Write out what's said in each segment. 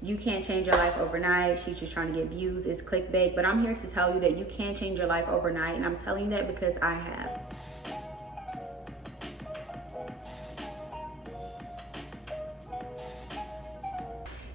You can't change your life overnight. She's just trying to get views. It's clickbait. But I'm here to tell you that you can change your life overnight. And I'm telling you that because I have.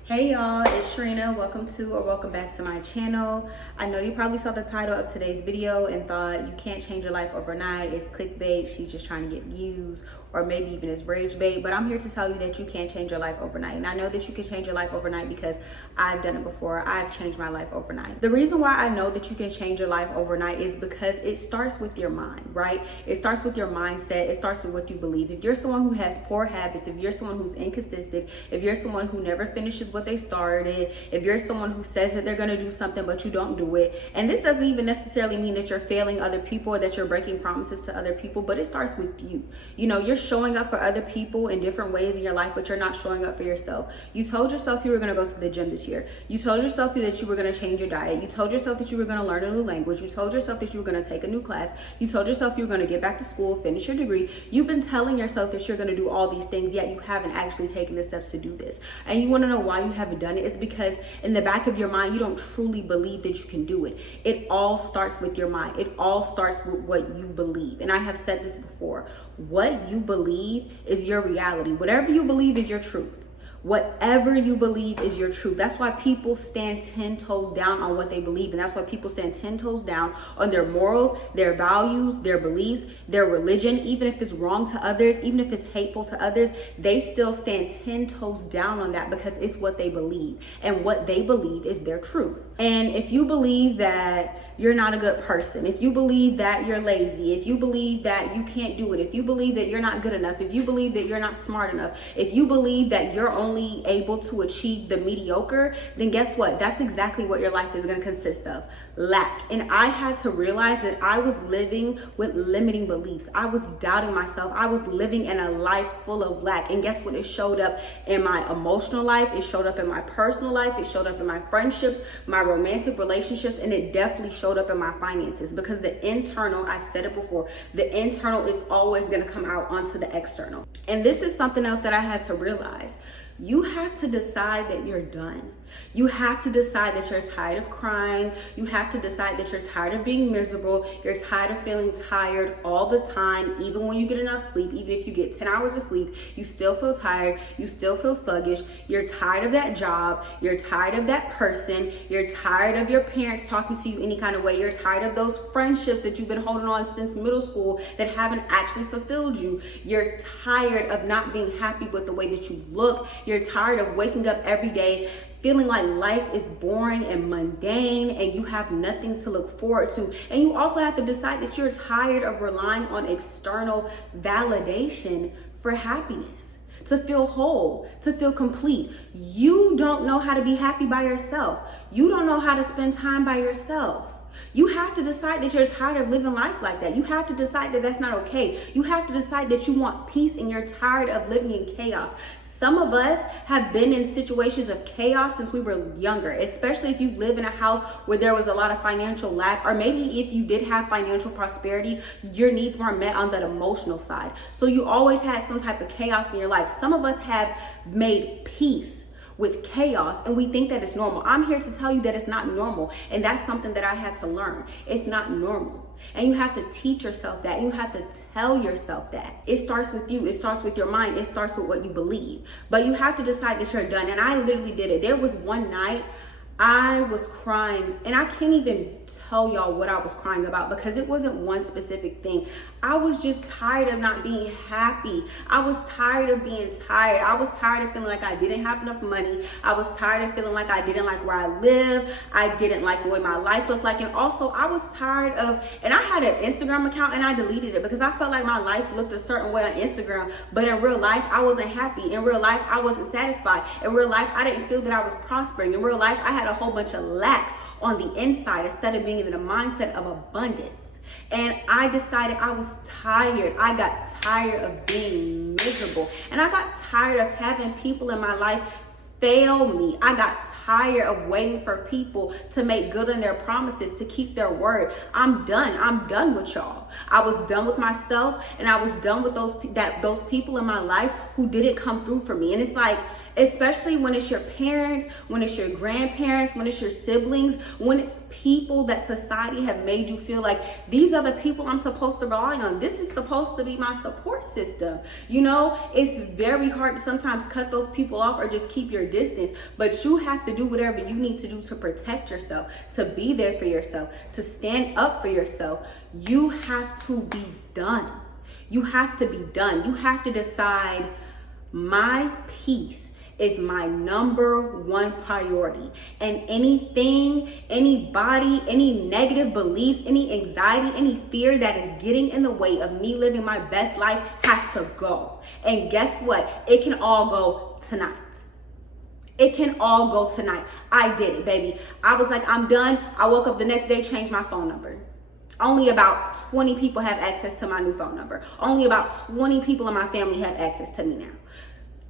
Hey y'all, it's Sharina. Welcome back to my channel. I know you probably saw the title of today's video and thought you can't change your life overnight. It's clickbait. She's just trying to get views, or maybe even it's rage bait. But I'm here to tell you that you can change your life overnight. And I know that you can change your life overnight because I've done it before. I've changed my life overnight. The reason why I know that you can change your life overnight is because it starts with your mind, right? It starts with your mindset. It starts with what you believe. If you're someone who has poor habits, if you're someone who's inconsistent, if you're someone who never finishes what they started, if you're someone who says that they're going to do something but you don't do it, and this doesn't even necessarily mean that you're failing other people or that you're breaking promises to other people, but it starts with you. You know, you're showing up for other people in different ways in your life, but you're not showing up for yourself. You told yourself you were going to go to the gym this year. You told yourself that you were going to change your diet. You told yourself that you were going to learn a new language. You told yourself that you were going to take a new class. You told yourself you were going to get back to school, finish your degree. You've been telling yourself that you're going to do all these things, yet you haven't actually taken the steps to do this. And you want to know why you haven't done it? It's because in the back of your mind, you don't truly believe that you can do it. It all starts with your mind. It all starts with what you believe. And I have said this before. What you believe is your reality. Whatever you believe is your truth. Whatever you believe is your truth. That's why people stand 10 toes down on what they believe. And that's why people stand 10 toes down on their morals, their values, their beliefs, their religion. Even if it's wrong to others, even if it's hateful to others, they still stand 10 toes down on that because it's what they believe. And what they believe is their truth. And if you believe that you're not a good person, if you believe that you're lazy, if you believe that you can't do it, if you believe that you're not good enough, if you believe that you're not smart enough, if you believe that you're only able to achieve the mediocre, then guess what? That's exactly what your life is going to consist of. Lack. And I had to realize that I was living with limiting beliefs. I was doubting myself. I was living in a life full of lack. And guess what? It showed up in my emotional life. It showed up in my personal life. It showed up in my friendships, my romantic relationships, and it definitely showed up in my finances, because the internal, I've said it before, the internal is always going to come out onto the external. And this is something else that I had to realize. You have to decide that you're done. You have to decide that you're tired of crying. You have to decide that you're tired of being miserable. You're tired of feeling tired all the time. Even when you get enough sleep, even if you get 10 hours of sleep, you still feel tired. You still feel sluggish. You're tired of that job. You're tired of that person. You're tired of your parents talking to you any kind of way. You're tired of those friendships that you've been holding on since middle school that haven't actually fulfilled you. You're tired of not being happy with the way that you look. You're tired of waking up every day feeling like life is boring and mundane and you have nothing to look forward to. And you also have to decide that you're tired of relying on external validation for happiness, to feel whole, to feel complete. You don't know how to be happy by yourself. You don't know how to spend time by yourself. You have to decide that you're tired of living life like that. You have to decide that that's not okay. You have to decide that you want peace and you're tired of living in chaos. Some of us have been in situations of chaos since we were younger, especially if you live in a house where there was a lot of financial lack, or maybe if you did have financial prosperity, your needs weren't met on that emotional side. So you always had some type of chaos in your life. Some of us have made peace with chaos and we think that it's normal. I'm here to tell you that it's not normal, and that's something that I had to learn. It's not normal. And you have to teach yourself that. You have to tell yourself that. It starts with you. It starts with your mind. It starts with what you believe. But you have to decide that you're done. And I literally did it. There was one night I was crying, and I can't even tell y'all what I was crying about because it wasn't one specific thing. I was just tired of not being happy. I was tired of being tired. I was tired of feeling like I didn't have enough money. I was tired of feeling like I didn't like where I live. I didn't like the way my life looked like. And also I was tired of, and I had an Instagram account and I deleted it because I felt like my life looked a certain way on Instagram, but in real life, I wasn't happy. In real life, I wasn't satisfied. In real life, I didn't feel that I was prospering. In real life, I had a whole bunch of lack on the inside instead of being in a mindset of abundance. And I decided I was tired. I got tired of being miserable. And I got tired of having people in my life fail me. I got tired of waiting for people to make good on their promises, to keep their word. I'm done. I'm done with y'all. I was done with myself, and I was done with those people in my life who didn't come through for me. And it's like, especially when it's your parents, when it's your grandparents, when it's your siblings, when it's people that society have made you feel like these are the people I'm supposed to rely on. This is supposed to be my support system. You know, it's very hard to sometimes cut those people off or just keep your distance, but you have to do whatever you need to do to protect yourself, to be there for yourself, to stand up for yourself. You have to be done. You have to be done. You have to decide, my peace is my number one priority. And anything, anybody, any negative beliefs, any anxiety, any fear that is getting in the way of me living my best life has to go. And guess what? It can all go tonight. It can all go tonight. I did it, baby. I was like, I'm done. I woke up the next day, changed my phone number. Only about 20 people have access to my new phone number. Only about 20 people in my family have access to me now.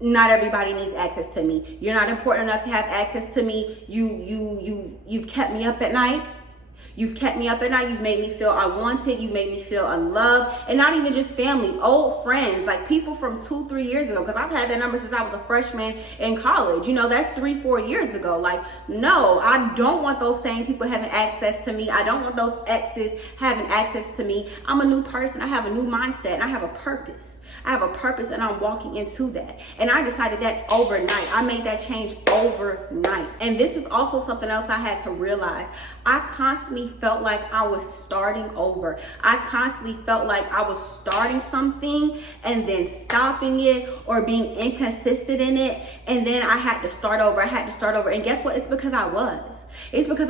Not everybody needs access to me. You're not important enough to have access to me. You've kept me up at night. You've kept me up at night. You've made me feel unwanted. You made me feel unloved. And not even just family, old friends, like people from 2-3 years ago. Because I've had that number since I was a freshman in college. You know, that's 3-4 years ago. Like, no, I don't want those same people having access to me. I don't want those exes having access to me. I'm a new person. I have a new mindset and I have a purpose. I have a purpose and I'm walking into that. And I decided that overnight. I made that change overnight. And this is also something else I had to realize. I constantly felt like I was starting over. I constantly felt like I was starting something and then stopping it or being inconsistent in it. And then I had to start over. And guess what? It's because I was. It's because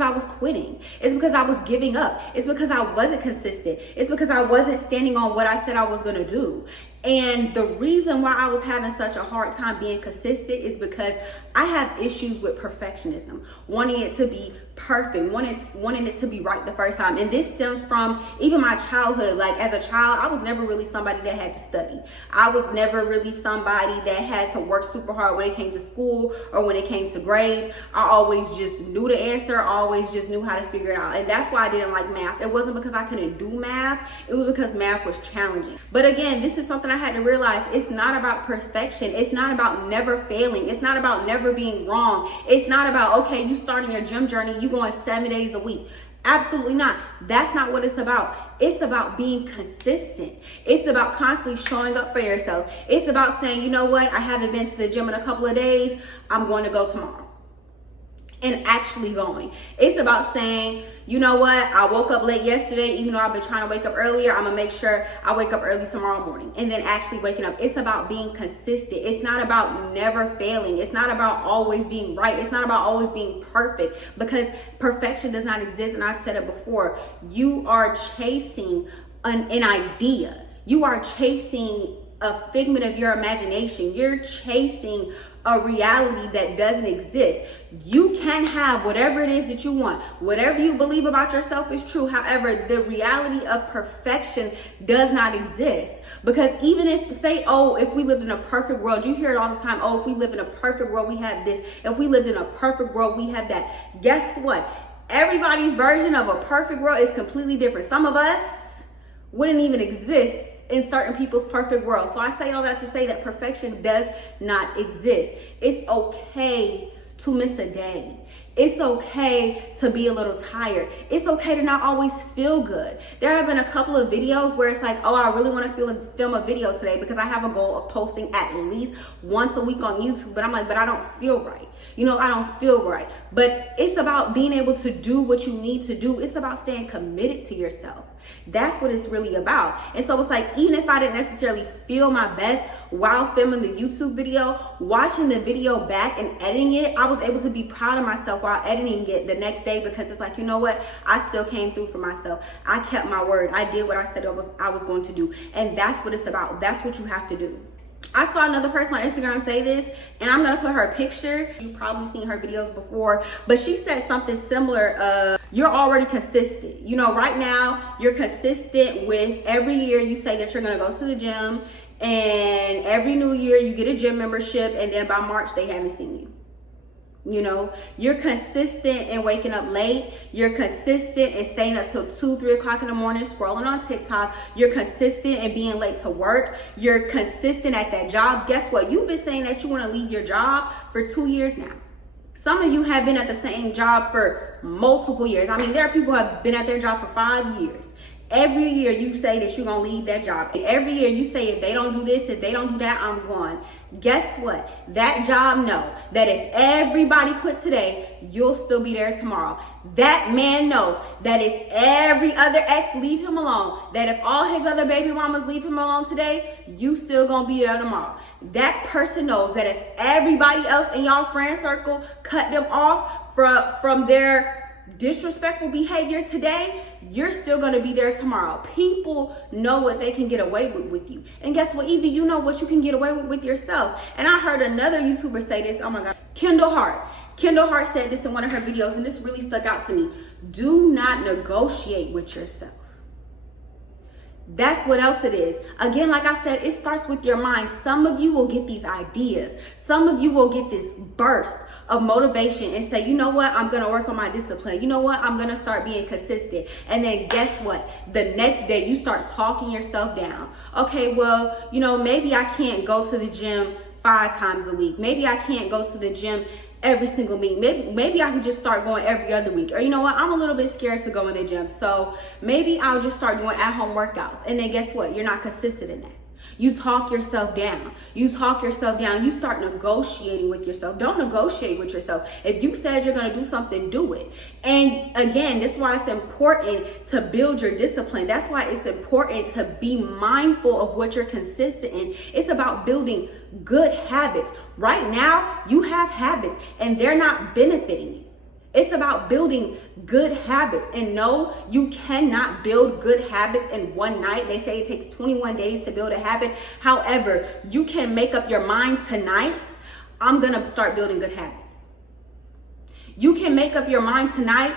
I was quitting. It's because I was giving up. It's because I wasn't consistent. It's because I wasn't standing on what I said I was going to do. And the reason why I was having such a hard time being consistent is because I have issues with perfectionism, wanting it to be perfect, wanting it to be right the first time. And this stems from even my childhood. Like as a child, I was never really somebody that had to study. I was never really somebody that had to work super hard when it came to school or when it came to grades. I always just knew the answer. I always just knew how to figure it out. And that's why I didn't like math. It wasn't because I couldn't do math. It was because math was challenging. But again, this is something I had to realize. It's not about perfection. It's not about never failing. It's not about never being wrong. It's not about, okay, you starting your gym journey, you going 7 days a week. Absolutely not. That's not what it's about. It's about being consistent. It's about constantly showing up for yourself. It's about saying, you know what? I haven't been to the gym in a couple of days. I'm going to go tomorrow. And actually going. It's about saying, you know what? I woke up late yesterday, even though I've been trying to wake up earlier. I'm gonna make sure I wake up early tomorrow morning. And then actually waking up. It's about being consistent. It's not about never failing. It's not about always being right. It's not about always being perfect, because perfection does not exist. And I've said it before. You are chasing an idea. You are chasing a figment of your imagination. You're chasing a reality that doesn't exist. You can have whatever it is that you want. Whatever you believe about yourself is true. However, the reality of perfection does not exist. Because even if, say, oh, if we lived in a perfect world, you hear it all the time, oh, if we live in a perfect world, we have this. If we lived in a perfect world, we have that. Guess what? Everybody's version of a perfect world is completely different. Some of us wouldn't even exist in certain people's perfect world. So I say all that to say that perfection does not exist. It's okay to miss a day. It's okay to be a little tired. It's okay to not always feel good. There have been a couple of videos where it's like, oh, I really want to film a video today because I have a goal of posting at least once a week on YouTube. But I'm like, but I don't feel right. You know, I don't feel right. But it's about being able to do what you need to do. It's about staying committed to yourself. That's what it's really about. And so it's like, even if I didn't necessarily feel my best while filming the YouTube video, watching the video back and editing it, I was able to be proud of myself while editing it the next day, because it's like, you know what? I still came through for myself. I kept my word. I did what I said I was going to do. And that's what it's about. That's what you have to do. I saw another person on Instagram say this, and I'm gonna put her picture. You've probably seen her videos before, but she said something similar. You're already consistent. You know, right now you're consistent with every year you say that you're gonna go to the gym, and every new year you get a gym membership, and then by March they haven't seen you. You know, you're consistent in waking up late. You're consistent in staying up till 2, 3 o'clock in the morning, scrolling on TikTok. You're consistent in being late to work. You're consistent at that job. Guess what? You've been saying that you want to leave your job for 2 years now. Some of you have been at the same job for multiple years. I mean, there are people who have been at their job for 5 years. Every year you say that you're going to leave that job. Every year you say, if they don't do this, if they don't do that, I'm gone. Guess what? That job know that if everybody quit today, you'll still be there tomorrow. That man knows that if every other ex leave him alone, that if all his other baby mamas leave him alone today, you still gonna be there tomorrow. That person knows that if everybody else in y'all friend circle cut them off from their disrespectful behavior today, you're still going to be there tomorrow. People know what they can get away with you. And guess what? Even you know what you can get away with yourself. And I heard another YouTuber say this. Oh my God. Kendall Hart. Kendall Hart said this in one of her videos, and this really stuck out to me. Do not negotiate with yourself. That's what else it is. Again, like I said, it starts with your mind. Some of you will get these ideas. Some of you will get this burst of motivation and say, you know what, I'm going to work on my discipline. You know what, I'm going to start being consistent. And then guess what? The next day you start talking yourself down. Okay, well, you know, maybe I can't go to the gym 5 times a week. Maybe I can't go to the gym every single week. Maybe I could just start going every other week. Or you know what, I'm a little bit scared to go in the gym. So maybe I'll just start doing at-home workouts. And then guess what? You're not consistent in that. You talk yourself down. You talk yourself down. You start negotiating with yourself. Don't negotiate with yourself. If you said you're going to do something, do it. And again, that's why it's important to build your discipline. That's why it's important to be mindful of what you're consistent in. It's about building good habits. Right now, you have habits and they're not benefiting you. It's about building good habits. And no, you cannot build good habits in one night. They say it takes 21 days to build a habit. However, you can make up your mind tonight, I'm going to start building good habits. You can make up your mind tonight,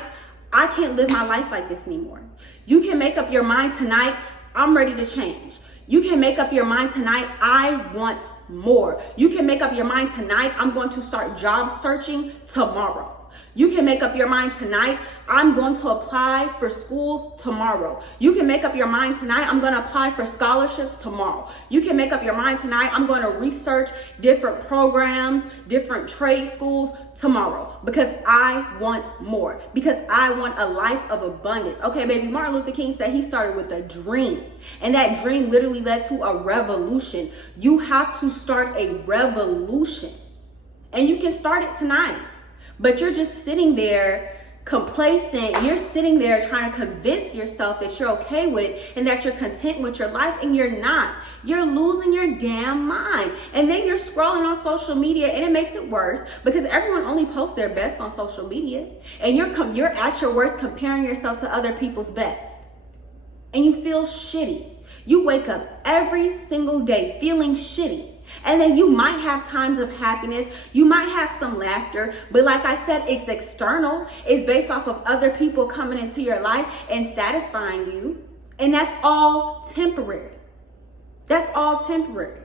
I can't live my life like this anymore. You can make up your mind tonight, I'm ready to change. You can make up your mind tonight, I want more. You can make up your mind tonight, I'm going to start job searching tomorrow. You can make up your mind tonight, I'm going to apply for schools tomorrow. You can make up your mind tonight, I'm going to apply for scholarships tomorrow. You can make up your mind tonight, I'm going to research different programs, different trade schools tomorrow because I want more, because I want a life of abundance. Okay, baby, Martin Luther King said he started with a dream, and that dream literally led to a revolution. You have to start a revolution, and you can start it tonight. But you're just sitting there complacent. You're sitting there trying to convince yourself that you're okay with and that you're content with your life, and you're not. You're losing your damn mind. And then you're scrolling on social media, and it makes it worse because everyone only posts their best on social media. And you're at your worst comparing yourself to other people's best. And you feel shitty. You wake up every single day feeling shitty. And then you might have times of happiness. You might have some laughter. But like I said, it's external. It's based off of other people coming into your life and satisfying you. And that's all temporary. That's all temporary.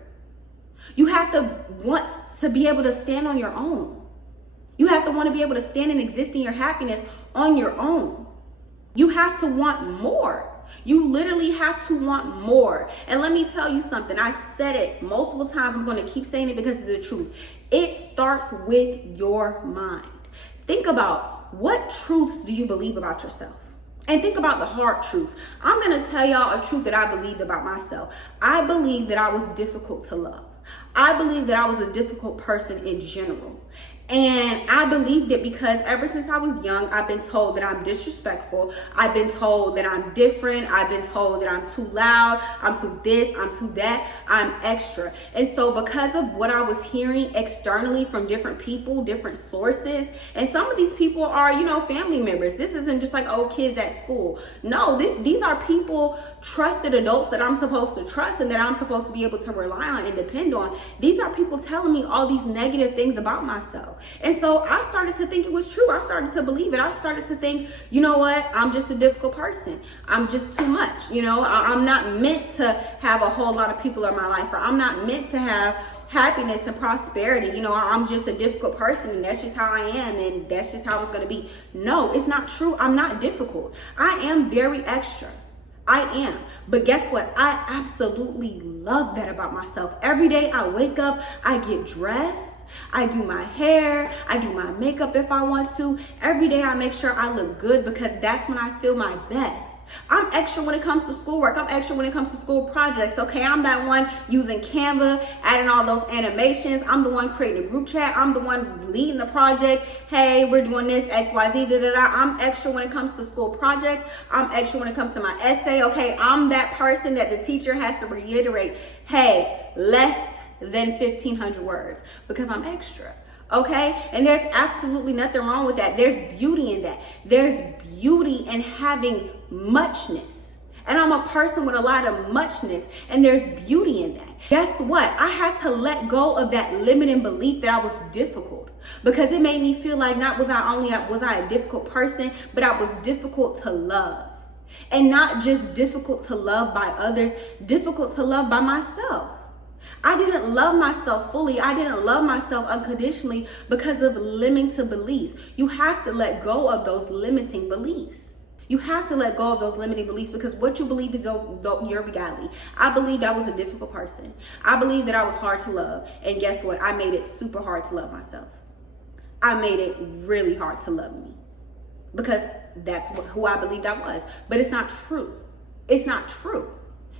You have to want to be able to stand on your own. You have to want to be able to stand and exist in your happiness on your own. You have to want more. You literally have to want more. And let me tell you something. I said it multiple times. I'm going to keep saying it because it's the truth. It starts with your mind. Think about, what truths do you believe about yourself? And think about the hard truth. I'm going to tell y'all a truth that I believed about myself. I believe that I was difficult to love. I believe that I was a difficult person in general. And I believed it because ever since I was young, I've been told that I'm disrespectful. I've been told that I'm different. I've been told that I'm too loud. I'm too this. I'm too that. I'm extra. And so because of what I was hearing externally from different people, different sources, and some of these people are, family members. This isn't just like old kids at school. No, these are people, trusted adults that I'm supposed to trust and that I'm supposed to be able to rely on and depend on. These are people telling me all these negative things about myself. And so I started to think it was true. I started to believe it. I started to think, you know what? I'm just a difficult person. I'm just too much. I'm not meant to have a whole lot of people in my life, or I'm not meant to have happiness and prosperity. You know, I'm just a difficult person and that's just how I am and that's just how it's going to be. No, it's not true. I'm not difficult. I am very extra. I am. But guess what? I absolutely love that about myself. Every day I wake up, I get dressed, I do my hair, I do my makeup if I want to. Every day I make sure I look good because that's when I feel my best. I'm extra when it comes to schoolwork. I'm extra when it comes to school projects. Okay, I'm that one using Canva, adding all those animations. I'm the one creating a group chat. I'm the one leading the project. Hey, we're doing this, X, Y, Z, da, da, da. I'm extra when it comes to school projects. I'm extra when it comes to my essay. Okay, I'm that person that the teacher has to reiterate, hey, less than 1,500 words because I'm extra. Okay, and there's absolutely nothing wrong with that. There's beauty in that. There's beauty in having muchness. And I'm a person with a lot of muchness, and there's beauty in that. Guess what? I had to let go of that limiting belief that I was difficult because it made me feel like not was I a difficult person, but I was difficult to love. And not just difficult to love by others, difficult to love by myself. I didn't love myself fully. I didn't love myself unconditionally because of limiting beliefs. You have to let go of those limiting beliefs. You have to let go of those limiting beliefs because what you believe is your reality. I believed I was a difficult person. I believed that I was hard to love. And guess what? I made it super hard to love myself. I made it really hard to love me because that's who I believed I was. But it's not true. It's not true.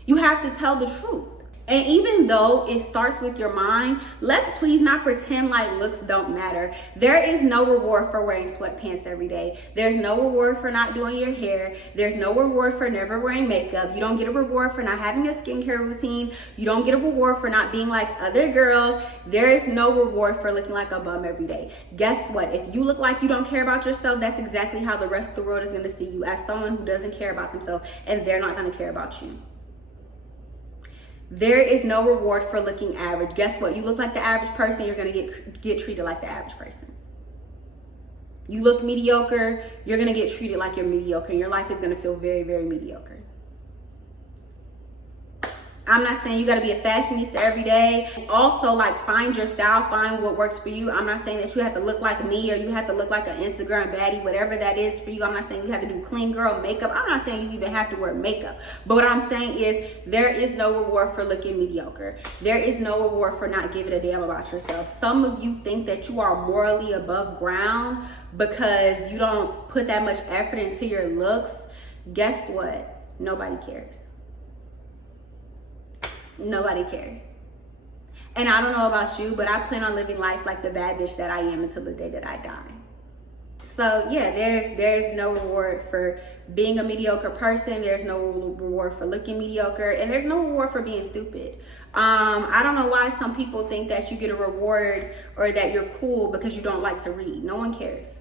You have to tell the truth. And even though it starts with your mind, let's please not pretend like looks don't matter. There is no reward for wearing sweatpants every day. There's no reward for not doing your hair. There's no reward for never wearing makeup. You don't get a reward for not having a skincare routine. You don't get a reward for not being like other girls. There is no reward for looking like a bum every day. Guess what? If you look like you don't care about yourself, that's exactly how the rest of the world is going to see you, as someone who doesn't care about themselves, and they're not going to care about you. There is no reward for looking average. Guess what? You look like the average person, you're going to get treated like the average person. You look mediocre, you're going to get treated like you're mediocre. And your life is going to feel very, very mediocre. I'm not saying you got to be a fashionista every day. Also, like, find your style, find what works for you. I'm not saying that you have to look like me or you have to look like an Instagram baddie, whatever that is for you. I'm not saying you have to do clean girl makeup. I'm not saying you even have to wear makeup. But what I'm saying is there is no reward for looking mediocre. There is no reward for not giving a damn about yourself. Some of you think that you are morally above ground because you don't put that much effort into your looks. Guess what? Nobody cares. Nobody cares. And I don't know about you, but I plan on living life like the bad bitch that I am until the day that I die. So yeah, there's no reward for being a mediocre person. There's no reward for looking mediocre, and there's no reward for being stupid. I don't know why some people think that you get a reward or that you're cool because you don't like to read. No one cares.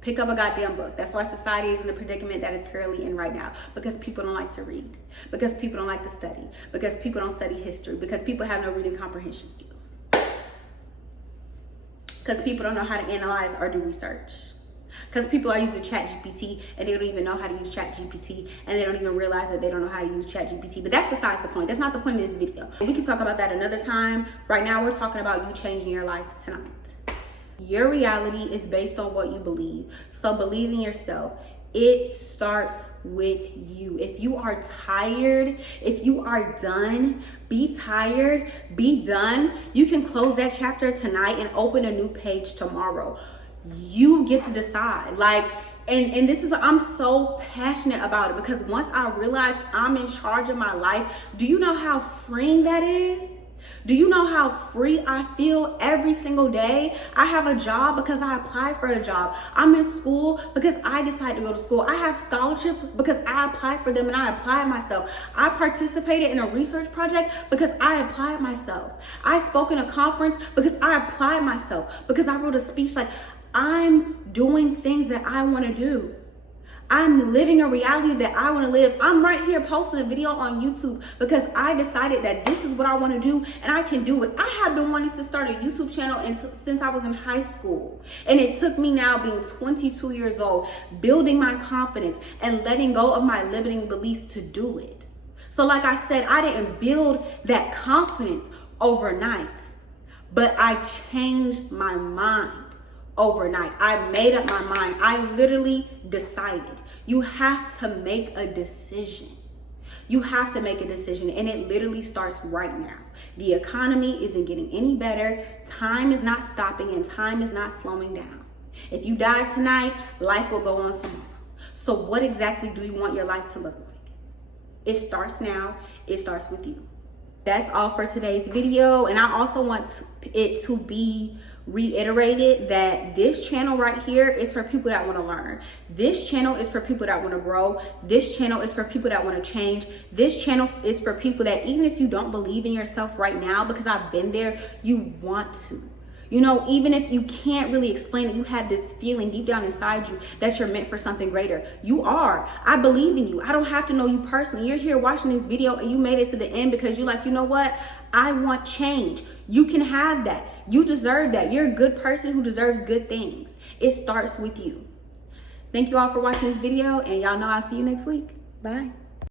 Pick up a goddamn book. That's why society is in the predicament that it's currently in right now. Because people don't like to read. Because people don't like to study. Because people don't study history. Because people have no reading comprehension skills. Because people don't know how to analyze or do research. Because people are using ChatGPT and they don't even know how to use ChatGPT, and they don't even realize that they don't know how to use ChatGPT. But that's besides the point. That's not the point of this video. We can talk about that another time. Right now we're talking about you changing your life tonight. Your reality is based on what you believe. So believe in yourself. It starts with you. If you are tired, if you are done, be tired, be done. You can close that chapter tonight and open a new page tomorrow. You get to decide. And this is, I'm so passionate about it because once I realized I'm in charge of my life, do you know how freeing that is? Do you know how free I feel every single day? I have a job because I applied for a job. I'm in school because I decided to go to school. I have scholarships because I applied for them and I applied myself. I participated in a research project because I applied myself. I spoke in a conference because I applied myself, because I wrote a speech. Like, I'm doing things that I want to do. I'm living a reality that I want to live. I'm right here posting a video on YouTube because I decided that this is what I want to do and I can do it. I have been wanting to start a YouTube channel since I was in high school. And it took me now being 22 years old, building my confidence and letting go of my limiting beliefs to do it. So like I said, I didn't build that confidence overnight. but I changed my mind overnight. I made up my mind. I literally decided. You have to make a decision. You have to make a decision, and it literally starts right now. The economy isn't getting any better. Time is not stopping, and time is not slowing down. If you die tonight, life will go on tomorrow. So what exactly do you want your life to look like? It starts now. It starts with you. That's all for today's video. And I also want it to be reiterated that this channel right here is for people that want to learn. This channel is for people that want to grow. This channel is for people that want to change. This channel is for people that, even if you don't believe in yourself right now, because I've been there, you want to. You know, even if you can't really explain it, you have this feeling deep down inside you that you're meant for something greater. You are. I believe in you. I don't have to know you personally. You're here watching this video and you made it to the end because you're like, you know what? I want change. You can have that. You deserve that. You're a good person who deserves good things. It starts with you. Thank you all for watching this video, and y'all know I'll see you next week. Bye.